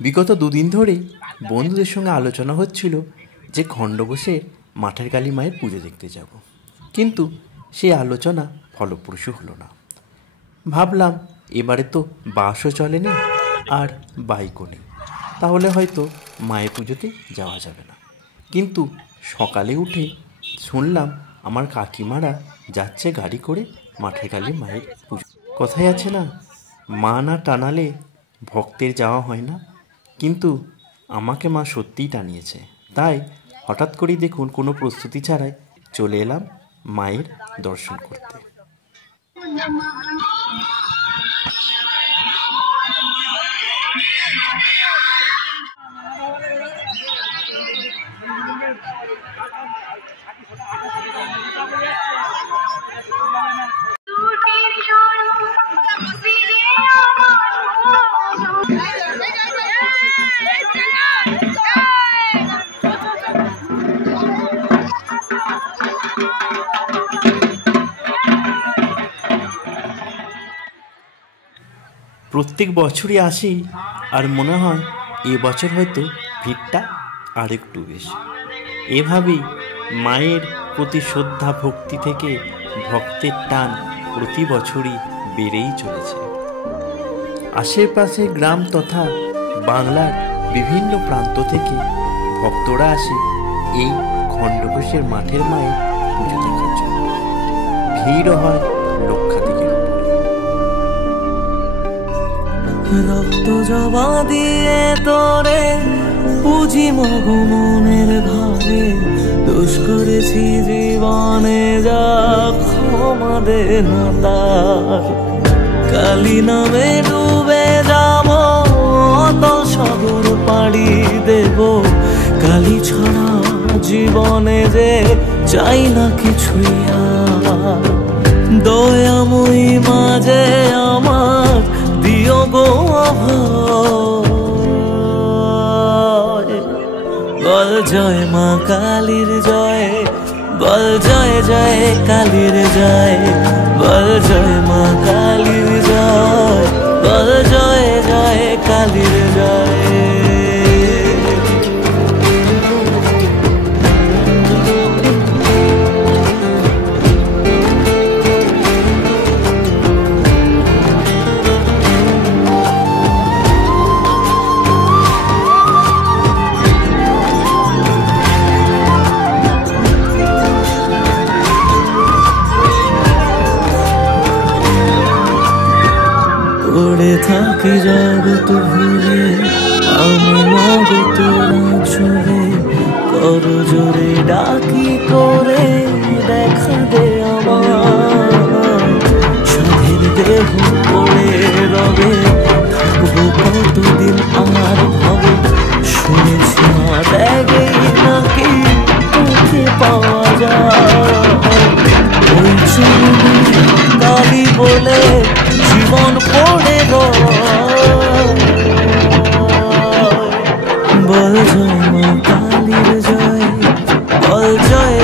বিগত দুদিন ধরে বন্ধুদের সঙ্গে আলোচনা হচ্ছিল যে খণ্ডঘোষের মাঠের কালী মায়ের পুজো দেখতে যাব, কিন্তু সেই আলোচনা ফলপ্রসূ হলো না। ভাবলাম এবারে তো বাসও চলেনি আর বাইকও নেই, তাহলে হয়তো মায়ের পুজোতে যাওয়া যাবে না। কিন্তু সকালে উঠে শুনলাম আমার কাকিমারা যাচ্ছে গাড়ি করে মাঠের কালী মায়ের পুজো। কথায় আছে না, মা না টানালে ভক্তের যাওয়া হয় না, কিন্তু আমাকে মা সত্যিই টানিয়েছে। তাই হঠাৎ করেই দেখুন কোনো প্রস্তুতি ছাড়াই চলে এলাম মায়ের দর্শন করতে। প্রত্যেক বছরই আসি আর মনে হয় এবছর হয়তো ভিড়টা আর একটু বেশি। এভাবেই মায়ের প্রতি শ্রদ্ধা ভক্তি থেকে ভক্তের টান প্রতি বছরই বেড়েই চলেছে। আশেপাশের গ্রাম তথা বাংলার বিভিন্ন প্রান্ত থেকে ভক্তরা আসে এই খণ্ডঘোষের মাঠের মায়ের পুজো দেখার জন্য। ভিড়ও হয় লক্ষাধিকের উপরে। রক্ত জবা দিয়ে তোরে পুজি মনের ভাবে, দোষ করেছি জীবনে যা ক্ষমা দে না তার। কালী নামে ডুবে যাব অতল সাগর পাড়ি দেব, কালী ছাড়া জীবনে যে চাই না কিছুই আর। দয়াময়ী মাঝে আমার দিও গো অভয়, বল জয় মা কালীর জয়, বল জয় জয় কালীর জয়, বল জয় মা কালীর জয়, বল জয় জয় কালীর জয়। পড়ে থাকি জগৎ ভুলে আমি মাগো তোর চলে, কর জোরে ডাকি করে দেখা দে আমার। সাধের দেহ পড়ে রবে থাকবো কতদিন আর ভাবে, শুনেছি মা ত্যাগেই নাকি তোকে পাওয়া যায়। ওই চলে কালী বলে জীবন পড়ে বল জয় মা কালীর জয়, বল জয়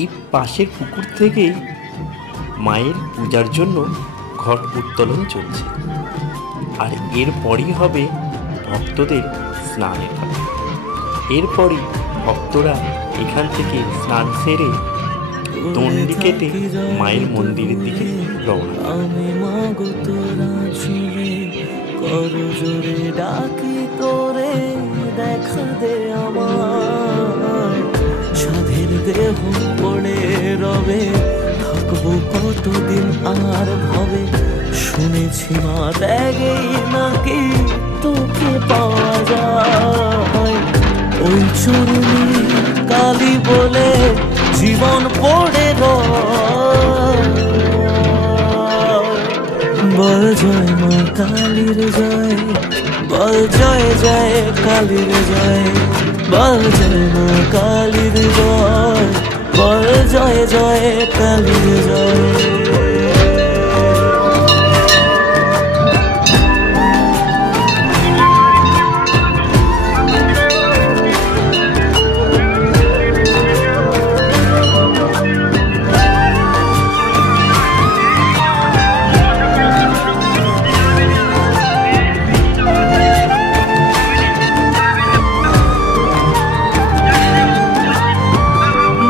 এই পাশের পুকুর থেকেই মায়ের পূজার জন্য ঘট উত্তোলন চলছে। আর এরপরই হবে ভক্তদের স্নানের পালা। এরপরই ভক্তরা এখান থেকে স্নান সেরে দণ্ডি কেটে মায়ের মন্দিরের দিকে রওনা। আমি মাগো তোরা ছুঁয়ে করজোরে ডাকি তোরে, দেখা দে আমার সাধের দেহ পড়ে রবে, থাকবো কতদিন আর ভাবে, শুনেছি মা ত্যাগেই নাকি তোকে পাওয়া যায়, ওই চরণী কালী বলে জীবন পড়ে বল জয় মা কালীর জয়, বল জয় জয় কালীর জয়, বল জয় মা কালীর জয়, বল জয় জয় কালীর জয়।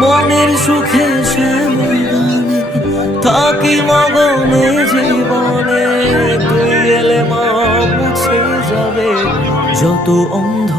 মনের সুখে শ্যামগানে থাকি মগনে জীবনে, তুই এলে মা মুছে যাবে যত অন্ধ